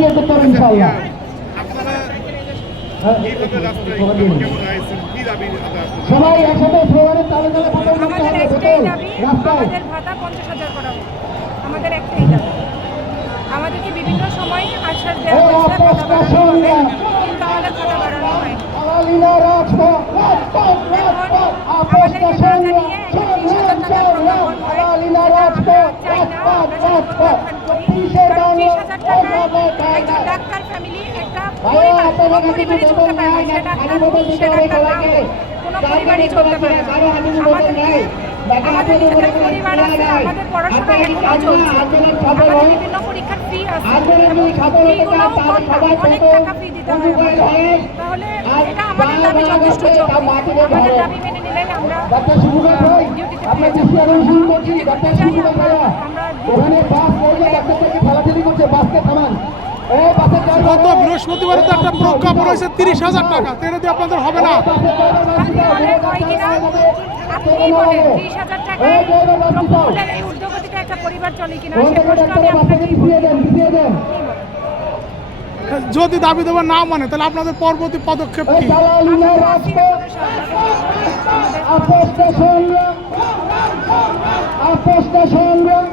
এগিয়ে যেতে হবে ইনশাআল্লাহ। সবাই একসাথে স্লোগানের তালে তালে কথা বলতে আমাদের হবে। একটাই বোতল দাবি, রাস্তায় আমাদের ভাতা 50,000 করা হোক। আমাদের একটাই দাবি। আমাদেরকে বিভিন্ন সময় আশ্বাস দেওয়া হয়েছে ভাতা বাড়ানো হবে, কিন্তু আমাদের ভাতা বাড়ানো হয়নি। আলালিনা রাজপথ রাজপথ রাজপথ আপোষটা আমাদেরকে না সংগ্রাম জানিয়ে একটা 30,000 টাকার প্রজ্ঞাপন হয়, আলালিনা যেটা আমরা রাজপথ চাই না, রাজপথ আমরা সেটা রাজপথ প্রত্যাখ্যান করি। 30-এর কারণ বাংলা 30,000 টাকায় একজন ডাক্তার ফ্যামিলি, একটা ভাইয়া পরিবার, কোনো আপনাদের কাছে পরিবারই বোতল চলতে পারে না। নাই সে খালি ডাক্তার বোতল হোক, দিতে সে হবে ডাক্তার না সবাইকে। হোক, কোনো পরিবারই চলতে পারে না। আমাদেরকে আমাদের নিজেদের পরিবার আছে, আমাদের পড়াশোনা এখনো চলছে, আমাদের বিভিন্ন পরীক্ষার ফি আছে, এবং ফিগুলোও অনেক টাকা ফি দিতে হয় আমাদের। তাহলে এটা আমাদের দাবি যথেষ্ট যোগ্য। আমাদের দাবি মেনে নিলেই আমরা ডিউটিতে ফিরে যাবো। ডিউটি করতে চাই আমরা গত বৃহস্পতিবারে তো একটা প্রজ্ঞাপন হয়েছে 30,000 টাকা, তো এটা দিয়ে আপনাদের হবে না? অনেক হয় কিনা আপনি বলেন, 30,000 টাকায় দ্রব্যমূল্যের এই ঊর্ধ্বগতিতে একটা পরিবার চলে কিনা, সে প্রশ্ন আমি আপনাকেই করব। যদি দাবি দেওয়া না মানে তাহলে আপনাদের পরবর্তী পদক্ষেপ কি? আপোষটা সংগ্রাম